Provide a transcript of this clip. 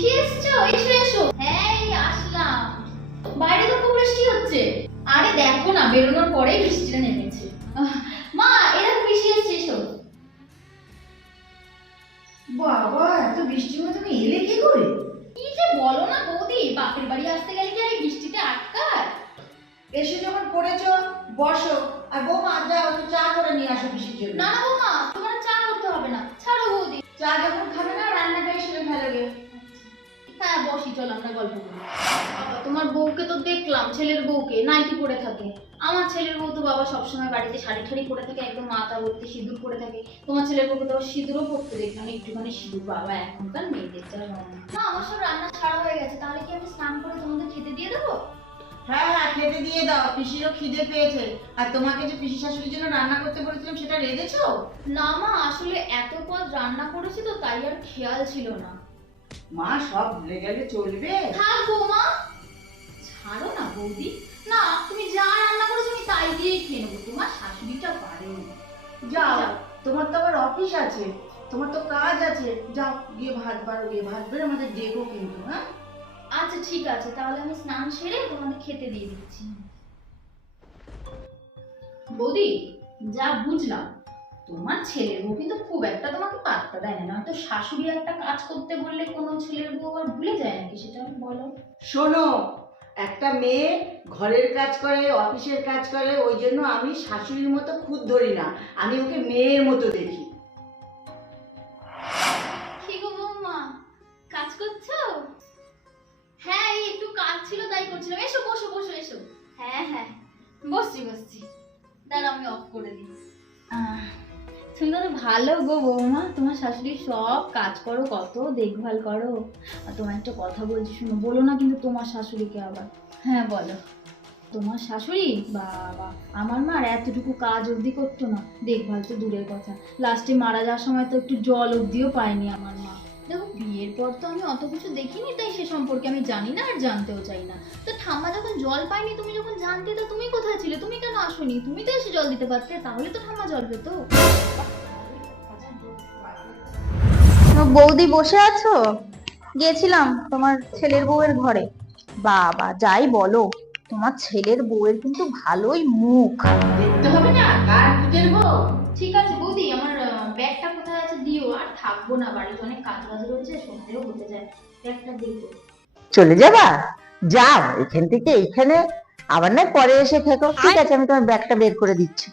পিসি এসছো, এসো এসো। হ্যাঁ এই আসলাম। বাইরে তো খুব বৃষ্টি হচ্ছে। আরে দেখো না, বেরোনোর পরেই বৃষ্টিটা নেমেছে। মা এরকম পিসি এসছে, এসো। বাবা, এত বৃষ্টির মধ্যে তুমি এলে কি করে? কি যে বলো না বৌদি, বাপের বাড়ি আসতে গেলে কি আর এই বৃষ্টিতে আটকায়? এসে যখন পড়েছো, বসো। আর বৌমা, যাও একটু চা করে নিয়ে আসো পিসির জন্য। না না বৌমা, তোমার চা করতে হবে না, ছাড়ো বৌদি। চা যখন খাবে না, রান্নাটাই সেরে ফেলবে। হ্যাঁ বসি, চল আমরা গল্প করি। বাবা, তোমার বউকে তো দেখলাম, ছেলের বউকে নাইটি পরে থাকে। আমার ছেলের বউ তো বাবা সবসময় বাড়িতে শাড়ি ঠাড়ি পরে থাকে, একদম মাথা ভর্তি সিঁদুর পরে থাকে। তোমার ছেলের বউকে তো সিঁদুরও পরতে দেখলাম, একটুখানি সিঁদুর। বাবা এখনকার মেয়েদের যা রঙ। না আমার সব রান্না ছাড়া হয়ে গেছে, তাহলে কি আমি স্নান করে তোমাদের খেতে দিয়ে দেবো? হ্যাঁ হ্যাঁ, খেতে দিয়ে দাও, পিসিরও খিদে পেয়েছে। আর তোমাকে যে পিসি শাশুড়ির জন্য রান্না করতে বলেছিলাম, সেটা রেঁধেছো? না মা, আসলে এত পদ রান্না করেছি তো, তাই আর খেয়াল ছিল না। মা, সব ভুলে গেলে চলবে? থাক বৌমা, ছাড়ো না বৌদি। না তুমি যা রান্না করেছো আমি তাই দিয়েই খেয়ে নেবো, তোমার শাশুড়িটা পারেন। যাও, তোমার তো আবার অফিস আছে, তোমার তো কাজ আছে। যাও গিয়ে ভাত বাড়ো, গিয়ে ভাত বেড়ে আমাদের ডেকো কিন্তু। হ্যাঁ আচ্ছা ঠিক আছে, তাহলে আমি স্নান সেরে তোমাদের খেতে দিয়ে দিচ্ছি। বৌদি, যা বুঝলাম তোমার ছেলের বউ কিন্তু খুব একটা তোমাকে পাত্তা দেয় না। নয়তো শাশুড়ি একটা কাজ করতে বললে কোনো ছেলের বউ আর ভুলে যায় নাকি, সেটা বলো। শোনো, একটা মেয়ে ঘরের কাজ করে, অফিসের কাজ করে, ওই জন্য আমি শাশুড়ির মতো খুদ ধরি না, আমি ওকে মেয়ের মতো দেখি। কি গো বৌমা, কাজ করছো? হ্যাঁ এই একটু কাজ ছিল তাই করছিলাম। এসো বসো বসো এসো। হ্যাঁ হ্যাঁ বসছি বসছি, দাঁড়াও আমি অফ করে দিই। তুমি কত ভালো গো বৌমা, তোমার শাশুড়ি সব কাজ করো, কত দেখভাল করো। আর তোমার একটা কথা বলছি শোনো, বলো না কিন্তু তোমার শাশুড়িকে আবার। হ্যাঁ বলো। তোমার শাশুড়ি বাবা, আমার মা আর এতটুকু কাজ অবধি করতো না, দেখভাল তো দূরের কথা, লাস্টে মারা যাওয়ার সময় তো একটু জল অবধিও পায়নি আমার মা। দেখো বিয়ের পর তো আমি অত কিছু দেখিনি, তাই সে সম্পর্কে আমি জানি না আর জানতেও চাই না। তো ঠাম্মা যখন জল পায়নি, তুমি যখন জানতে, তো তুমি কোথায় ছিলে? তুমি কেন আসোনি? তুমি তো এসে জল দিতে পারতে, তাহলে তো ঠাম্মা জল পেত। বৌদি বসে আছো? গিয়েছিলাম তোমার ছেলের বউয়ের ঘরে। বাবা যাই বলো, তোমার ছেলের বউয়ের কিন্তু ভালোই মুখ। দেখতে হবে না কার পুজোর বউ? ঠিক আছে বৌদি, আমার ব্যাগটা কোথায় আছে দিও, আর থাকবো না, বাড়িতে অনেক কাজ বাজ রয়েছে, সন্ধ্যেও হতে যায়, ব্যাগটা দিও। চলে যাবা? যাও এখান থেকে এইখানে, আবার না পরে এসে থেকো। ঠিক আছে, আমি তোমার ব্যাগটা বের করে দিচ্ছি।